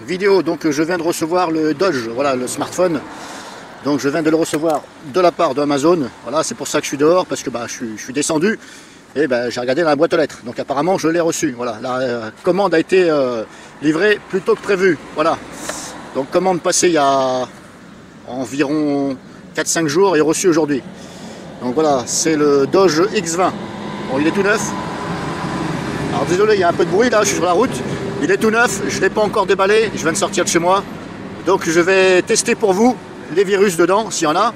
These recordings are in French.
vidéo. Donc je viens de recevoir le Dodge, voilà, le smartphone. Donc je viens de le recevoir de la part d'Amazon. Voilà, c'est pour ça que je suis dehors, parce que bah, je suis descendu et bah, j'ai regardé dans la boîte aux lettres. Donc apparemment je l'ai reçu. Voilà, la commande a été livrée plus tôt que prévu. Voilà. Donc commande passée il y a environ 4-5 jours et reçue aujourd'hui. Donc voilà, c'est le Dodge X20. Bon, il est tout neuf. Alors désolé, il y a un peu de bruit là, je suis sur la route. Il est tout neuf, je ne l'ai pas encore déballé, je viens de sortir de chez moi. Donc je vais tester pour vous les virus dedans, s'il y en a.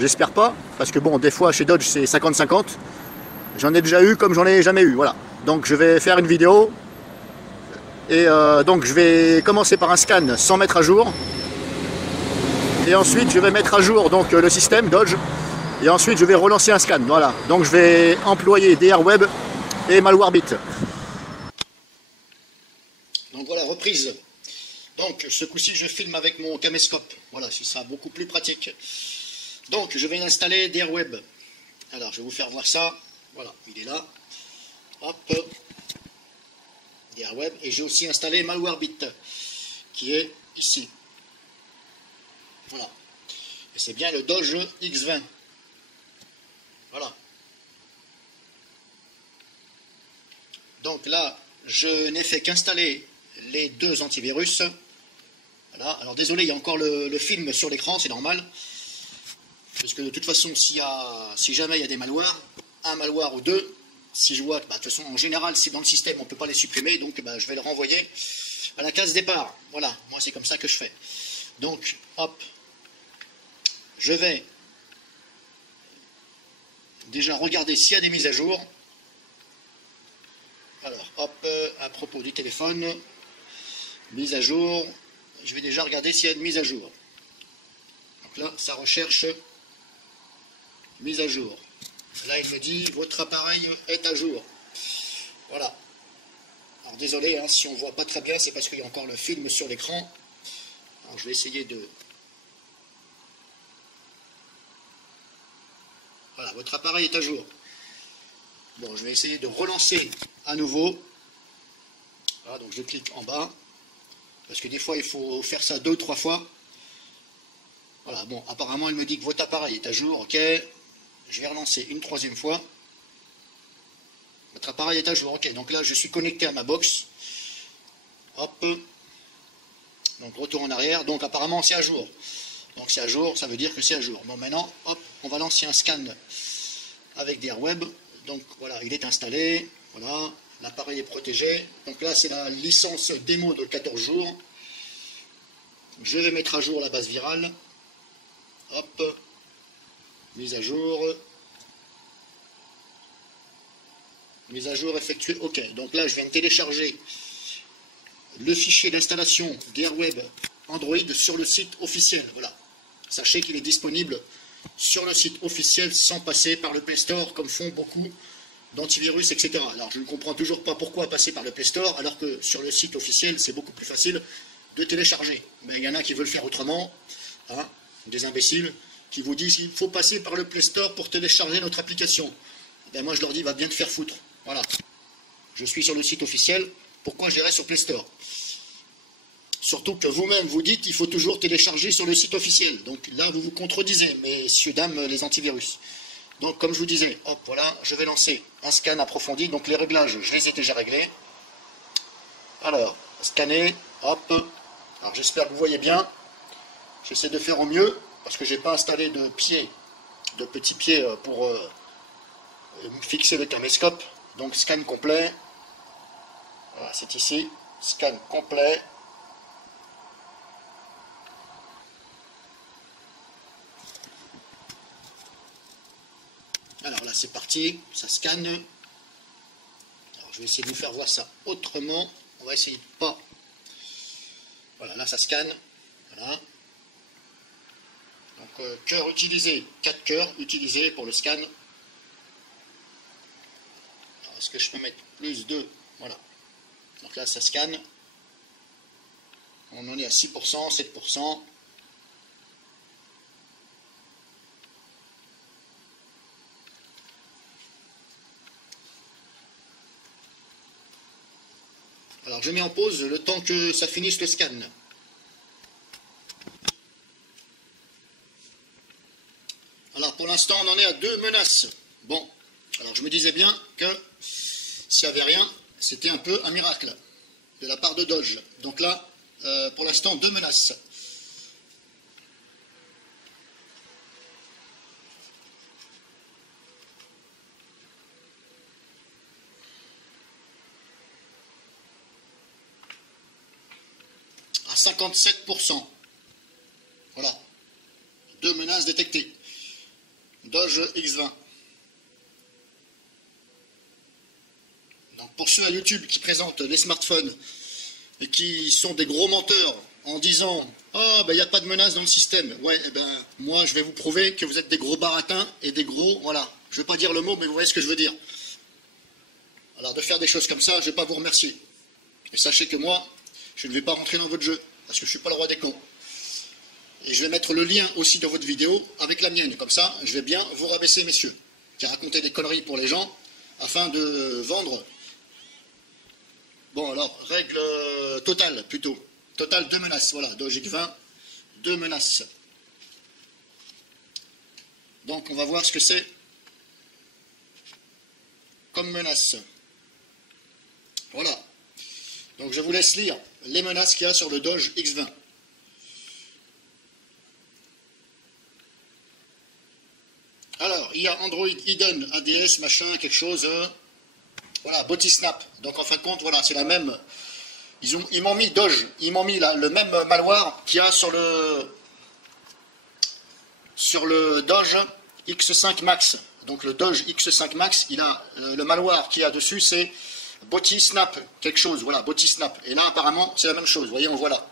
J'espère pas, parce que bon, des fois chez Dodge c'est 50-50. J'en ai déjà eu comme j'en ai jamais eu, voilà. Donc je vais faire une vidéo. Et donc je vais commencer par un scan sans mettre à jour. Et ensuite je vais mettre à jour donc le système Dodge. Et ensuite je vais relancer un scan, voilà. Donc je vais employer DRWeb et Malwarebit. Donc voilà, reprise. Donc ce coup-ci je filme avec mon caméscope. Voilà, c'est ça, beaucoup plus pratique. Donc je vais installer DRWeb. Alors je vais vous faire voir ça. Voilà, il est là. Hop. DRWeb. Et j'ai aussi installé Malwarebit, qui est ici. Voilà. Et c'est bien le Dodge X20. Voilà. Donc là, je n'ai fait qu'installer les deux antivirus. Voilà. Alors désolé, il y a encore le film sur l'écran, c'est normal. Parce que de toute façon, si jamais il y a des malwares, un malware ou deux, si je vois, bah, de toute façon, en général, c'est dans le système, on ne peut pas les supprimer, donc bah, je vais le renvoyer à la case départ. Voilà, moi c'est comme ça que je fais. Donc, hop, je vais déjà regarder s'il y a des mises à jour. Alors, hop, à propos du téléphone, mise à jour, je vais déjà regarder s'il y a une mise à jour. Donc là, ça recherche mise à jour. Là, il me dit, votre appareil est à jour. Voilà. Alors, désolé, hein, si on ne voit pas très bien, c'est parce qu'il y a encore le film sur l'écran. Alors, je vais essayer de... Voilà, votre appareil est à jour. Bon, je vais essayer de relancer à nouveau. Voilà, donc je clique en bas. Parce que des fois, il faut faire ça 2 ou 3 fois. Voilà, bon, apparemment, il me dit que votre appareil est à jour, ok. Je vais relancer une 3e fois. Votre appareil est à jour, ok. Donc là, je suis connecté à ma box. Hop. Donc, retour en arrière. Donc, apparemment, c'est à jour. Donc, c'est à jour, ça veut dire que c'est à jour. Bon, maintenant, hop, on va lancer un scan avec DRWeb. Donc, voilà, il est installé. Voilà, l'appareil est protégé. Donc là, c'est la licence démo de 14 jours. Je vais mettre à jour la base virale. Hop. Mise à jour. Mise à jour effectuée. OK. Donc là, je viens de télécharger le fichier d'installation DRWeb Android sur le site officiel. Voilà. Sachez qu'il est disponible sur le site officiel sans passer par le Play Store comme font beaucoup d'antivirus, etc. Alors, je ne comprends toujours pas pourquoi passer par le Play Store alors que sur le site officiel, c'est beaucoup plus facile de télécharger. Mais il y en a qui veulent faire autrement. Hein, des imbéciles qui vous disent qu'il faut passer par le Play Store pour télécharger notre application. Ben moi je leur dis, va bien te faire foutre. Voilà. Je suis sur le site officiel, pourquoi j'irai sur Play Store? Surtout que vous-même vous dites qu'il faut toujours télécharger sur le site officiel. Donc là vous vous contredisez, messieurs, dames, les antivirus. Donc comme je vous disais, hop, voilà, je vais lancer un scan approfondi. Donc les réglages, je les ai déjà réglés. Alors, scanner, hop. Alors j'espère que vous voyez bien. J'essaie de faire au mieux, parce que je n'ai pas installé de petits pieds pour fixer le caméscope. Donc scan complet. Voilà, c'est ici. Scan complet. Alors là c'est parti, ça scanne. Alors je vais essayer de vous faire voir ça autrement. On va essayer de pas. Voilà, là ça scanne. Voilà. Donc cœur utilisé, 4 cœurs utilisés pour le scan. Est-ce que je peux mettre plus de... Voilà. Donc là ça scanne. On en est à 6%, 7%. Alors je mets en pause le temps que ça finisse le scan. Alors pour l'instant on en est à 2 menaces. Bon, alors je me disais bien que s'il n'y avait rien, c'était un peu un miracle de la part de Doge. Donc là, pour l'instant 2 menaces. À 57%. Voilà. 2 menaces détectées. Doge X20. Donc pour ceux à YouTube qui présentent les smartphones et qui sont des gros menteurs en disant « Oh, ben il n'y a pas de menace dans le système », ouais, eh ben moi je vais vous prouver que vous êtes des gros baratins et des gros, voilà, je ne vais pas dire le mot, mais vous voyez ce que je veux dire. Alors de faire des choses comme ça, je ne vais pas vous remercier. Et sachez que moi, je ne vais pas rentrer dans votre jeu, parce que je ne suis pas le roi des cons. Et je vais mettre le lien aussi dans votre vidéo avec la mienne, comme ça, je vais bien vous rabaisser, messieurs, qui racontaient des conneries pour les gens, afin de vendre. Bon, alors, règle totale, plutôt. Totale, 2 menaces, voilà, Doge X20, 2 menaces. Donc, on va voir ce que c'est comme menace. Voilà. Donc, je vous laisse lire les menaces qu'il y a sur le Doge X20. Alors, il y a Android Hidden, ADS, machin, quelque chose. Voilà, Botisnap. Donc en fin de compte, voilà, c'est la même. Ils m'ont mis Doge, ils m'ont mis là, le même malware qu'il y a sur le Doge X5 Max. Donc le Doge X5 Max, il a le malware qu'il y a dessus, c'est Botisnap, quelque chose. Voilà, Botisnap. Et là, apparemment, c'est la même chose. Vous voyez, on voit là.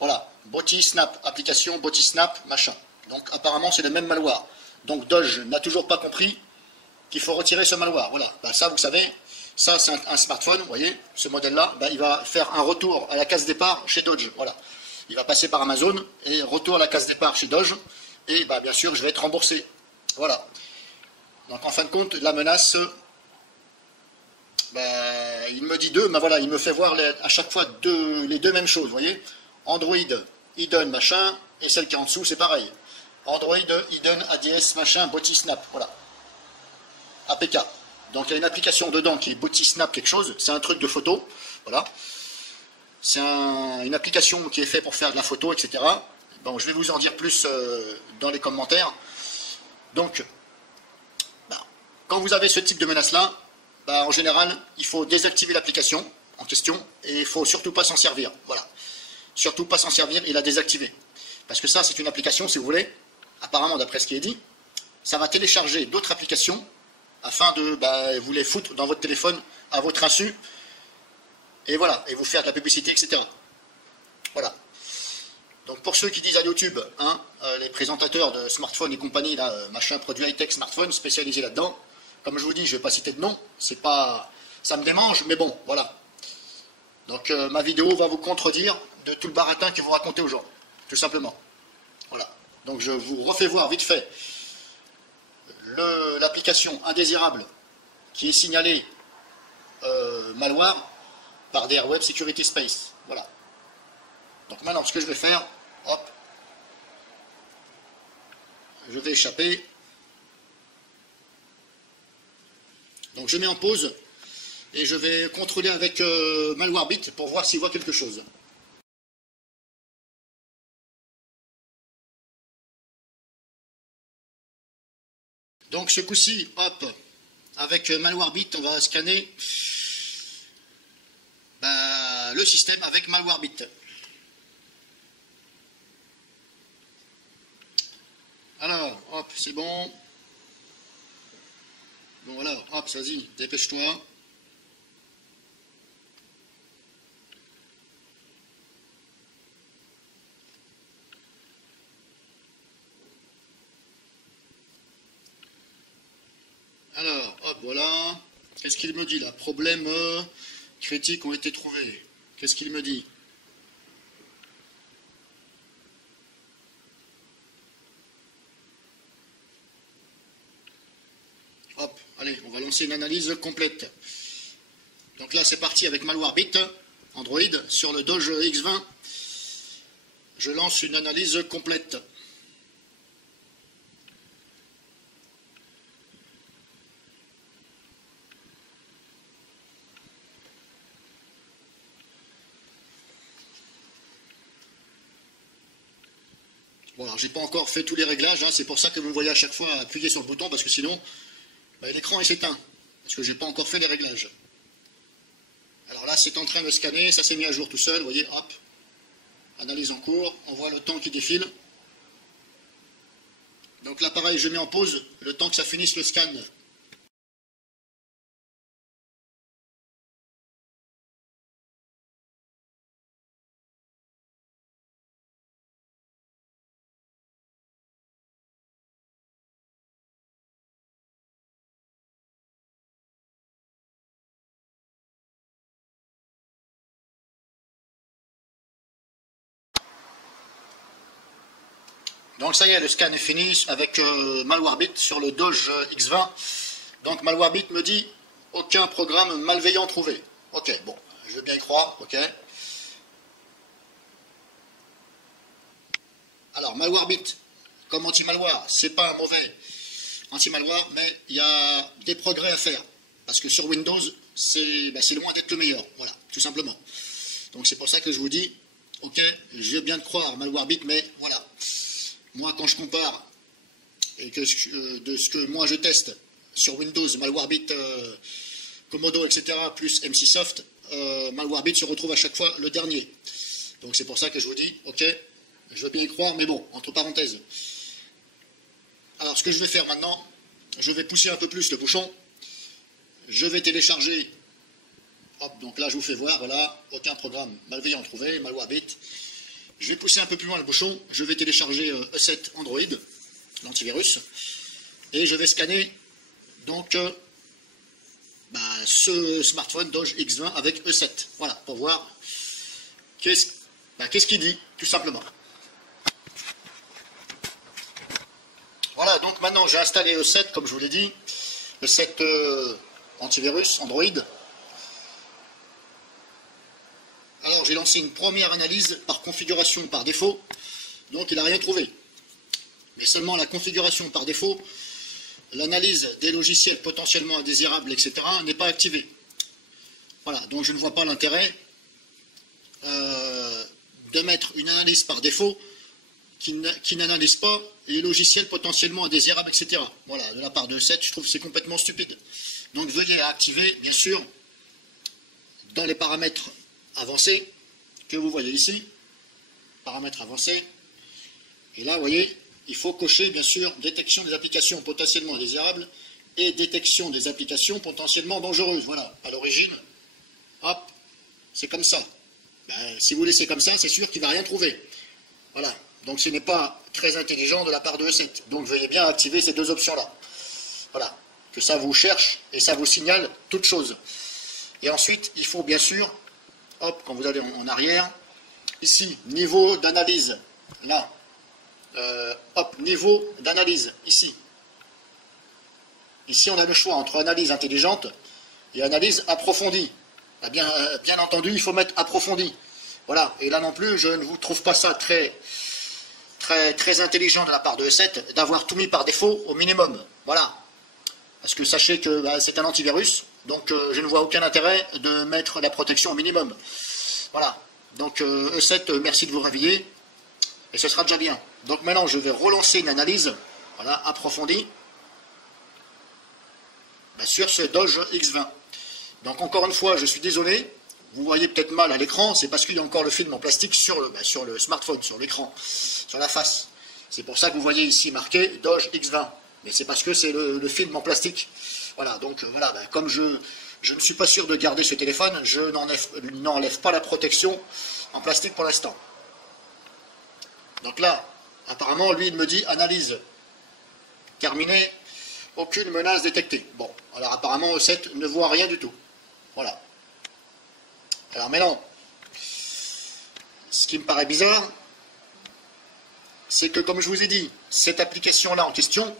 Voilà, Botisnap, application Botisnap, machin. Donc apparemment, c'est le même malware. Donc Doge n'a toujours pas compris qu'il faut retirer ce malware. Voilà, ben, ça vous savez, ça c'est un smartphone, vous voyez, ce modèle-là, ben, il va faire un retour à la case départ chez Doge. Voilà, il va passer par Amazon et retour à la case départ chez Doge. Et ben, bien sûr, je vais être remboursé. Voilà. Donc en fin de compte, la menace, ben, il me dit 2, mais voilà, il me fait voir à chaque fois les 2 mêmes choses, vous voyez. Android, Hidden, machin, et celle qui est en dessous, c'est pareil. Android, Hidden, ADS, machin, Botisnap, voilà. APK. Donc il y a une application dedans qui est Botisnap quelque chose, c'est un truc de photo, voilà. C'est une application qui est faite pour faire de la photo, etc. Bon, je vais vous en dire plus dans les commentaires. Donc, bah, quand vous avez ce type de menace-là, bah, en général, il faut désactiver l'application en question et il ne faut surtout pas s'en servir. Voilà. Surtout pas s'en servir et la désactiver. Parce que ça, c'est une application, si vous voulez, apparemment d'après ce qui est dit, ça va télécharger d'autres applications afin de vous les foutre dans votre téléphone à votre insu, et voilà, et vous faire de la publicité, etc. Voilà. Donc pour ceux qui disent à YouTube, hein, les présentateurs de smartphones et compagnie, là, machin, produits high-tech smartphone spécialisés là-dedans, comme je vous dis, je ne vais pas citer de nom, c'est pas, ça me démange, mais bon, voilà. Donc ma vidéo va vous contredire de tout le baratin que vous racontez aux gens, tout simplement. Voilà. Donc je vous refais voir vite fait l'application indésirable qui est signalée malware par DR Web Security Space. Voilà. Donc maintenant, ce que je vais faire, hop, je vais échapper. Donc je mets en pause et je vais contrôler avec MalwareBit pour voir s'il voit quelque chose. Donc ce coup-ci, hop, avec MalwareBit, on va scanner le système avec MalwareBit. Alors, hop, c'est bon. Bon voilà, hop, vas-y, dépêche-toi. Alors, hop, voilà. Qu'est-ce qu'il me dit là? Problèmes critiques ont été trouvés. Qu'est-ce qu'il me dit? Hop, allez, on va lancer une analyse complète. Donc là, c'est parti avec MalwareBit. Android. Sur le Doge X20, je lance une analyse complète. Bon, alors j'ai pas encore fait tous les réglages, hein, c'est pour ça que vous me voyez à chaque fois appuyer sur le bouton, parce que sinon, l'écran s'éteint, parce que j'ai pas encore fait les réglages. Alors là, c'est en train de scanner, ça s'est mis à jour tout seul, vous voyez, hop, analyse en cours, on voit le temps qui défile. Donc l'appareil, je mets en pause, le temps que ça finisse le scan. Donc ça y est, le scan est fini avec Malwarebit sur le Doge X20. Donc Malwarebit me dit aucun programme malveillant trouvé. Ok, bon, je veux bien y croire, ok. Alors Malwarebit, comme anti-malware, c'est pas un mauvais anti-malware, mais il y a des progrès à faire. Parce que sur Windows, c'est loin d'être le meilleur, voilà, tout simplement. Donc c'est pour ça que je vous dis, ok, je veux bien te croire Malwarebit, mais voilà. Moi, quand je compare et de ce que moi je teste sur Windows, Malwarebit, Komodo, etc., plus MC-Soft, Malwarebit se retrouve à chaque fois le dernier. Donc c'est pour ça que je vous dis, ok, je veux bien y croire, mais bon, entre parenthèses. Alors ce que je vais faire maintenant, je vais pousser un peu plus le bouchon, je vais télécharger, hop, donc là je vous fais voir, voilà, aucun programme malveillant trouvé, Malwarebit. Je vais pousser un peu plus loin le bouchon, je vais télécharger E7 Android, l'antivirus, et je vais scanner donc ce smartphone Doge X20 avec E7. Voilà, pour voir qu'est-ce qu'il dit, tout simplement. Voilà, donc maintenant j'ai installé E7, comme je vous l'ai dit, E7 antivirus Android. Alors j'ai lancé une première analyse par configuration par défaut, donc il n'a rien trouvé. Mais seulement la configuration par défaut, l'analyse des logiciels potentiellement indésirables, etc. n'est pas activée. Voilà, donc je ne vois pas l'intérêt de mettre une analyse par défaut qui n'analyse pas les logiciels potentiellement indésirables, etc. Voilà, de la part de E7, je trouve que c'est complètement stupide. Donc veuillez activer, bien sûr, dans les paramètres avancés que vous voyez ici, paramètres avancés, et là vous voyez, il faut cocher bien sûr détection des applications potentiellement indésirables et détection des applications potentiellement dangereuses. Voilà, à l'origine, hop, c'est comme ça. Si vous laissez comme ça, c'est sûr qu'il ne va rien trouver. Voilà, donc ce n'est pas très intelligent de la part de E7. Donc veuillez bien activer ces deux options-là. Voilà, que ça vous cherche et ça vous signale toute chose. Et ensuite, il faut bien sûr, hop, quand vous allez en arrière, ici, niveau d'analyse, là, hop, niveau d'analyse, ici. Ici, on a le choix entre analyse intelligente et analyse approfondie. Bien entendu, il faut mettre approfondie. Voilà, et là non plus, je ne vous trouve pas ça très intelligent de la part de E7 d'avoir tout mis par défaut au minimum. Voilà. Parce que sachez que c'est un antivirus, donc je ne vois aucun intérêt de mettre la protection au minimum. Voilà. Donc E7, merci de vous réveiller, et ce sera déjà bien. Donc maintenant, je vais relancer une analyse, voilà, approfondie, sur ce Doge X20. Donc encore une fois, je suis désolé, vous voyez peut-être mal à l'écran, c'est parce qu'il y a encore le film en plastique sur le smartphone, sur l'écran, sur la face. C'est pour ça que vous voyez ici marqué Doge X20. Mais c'est parce que c'est le film en plastique. Voilà, donc voilà, comme je ne suis pas sûr de garder ce téléphone, je n'enlève pas la protection en plastique pour l'instant. Donc là, apparemment, lui, il me dit analyse terminée, aucune menace détectée. Bon, alors apparemment, E7 ne voit rien du tout. Voilà. Alors maintenant, ce qui me paraît bizarre, c'est que, comme je vous ai dit, cette application-là en question,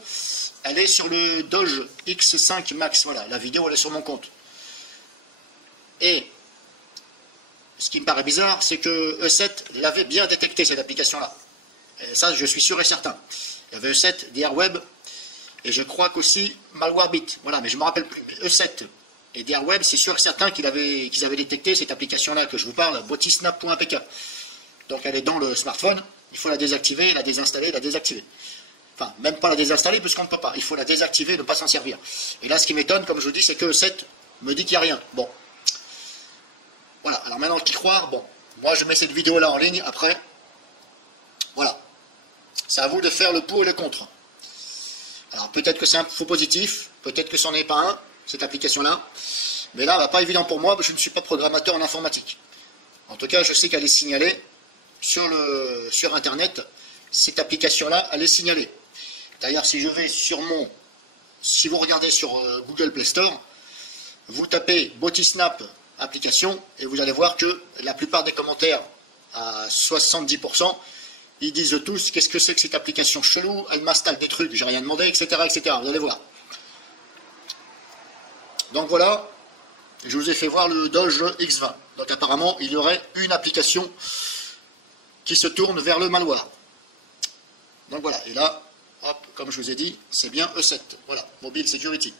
elle est sur le Doge X5 Max. Voilà, la vidéo, elle est sur mon compte. Et ce qui me paraît bizarre, c'est que E7 l'avait bien détecté, cette application-là. Et ça, je suis sûr et certain. Il y avait E7, DRWeb, et je crois qu'aussi Malwarebit. Voilà, mais je ne me rappelle plus. Mais E7 et DRWeb, c'est sûr et certain qu'ils avaient détecté cette application-là que je vous parle, botisnap.apk. Donc elle est dans le smartphone, il faut la désactiver, la désinstaller, la désactiver. Enfin, même pas la désinstaller, puisqu'on ne peut pas. Il faut la désactiver, ne pas s'en servir. Et là, ce qui m'étonne, comme je vous dis, c'est que E7 me dit qu'il n'y a rien. Bon. Voilà, alors maintenant, qui croire? Bon, moi je mets cette vidéo-là en ligne, après, voilà. C'est à vous de faire le pour et le contre. Alors peut-être que c'est un faux positif, peut-être que c'en est pas un, cette application-là. Mais là, pas évident pour moi, parce que je ne suis pas programmateur en informatique. En tout cas, je sais qu'elle est signalée sur Internet. Cette application-là, elle est signalée. D'ailleurs, si vous regardez sur Google Play Store, vous tapez Botisnap application et vous allez voir que la plupart des commentaires, à 70%, ils disent tous qu'est-ce que c'est que cette application chelou, elle m'installe des trucs, j'ai rien demandé, etc., etc. Vous allez voir. Donc voilà, je vous ai fait voir le Doge X20. Donc apparemment, il y aurait une application qui se tourne vers le malware. Donc voilà, et là, hop, comme je vous ai dit, c'est bien E7. Voilà, Mobile Security.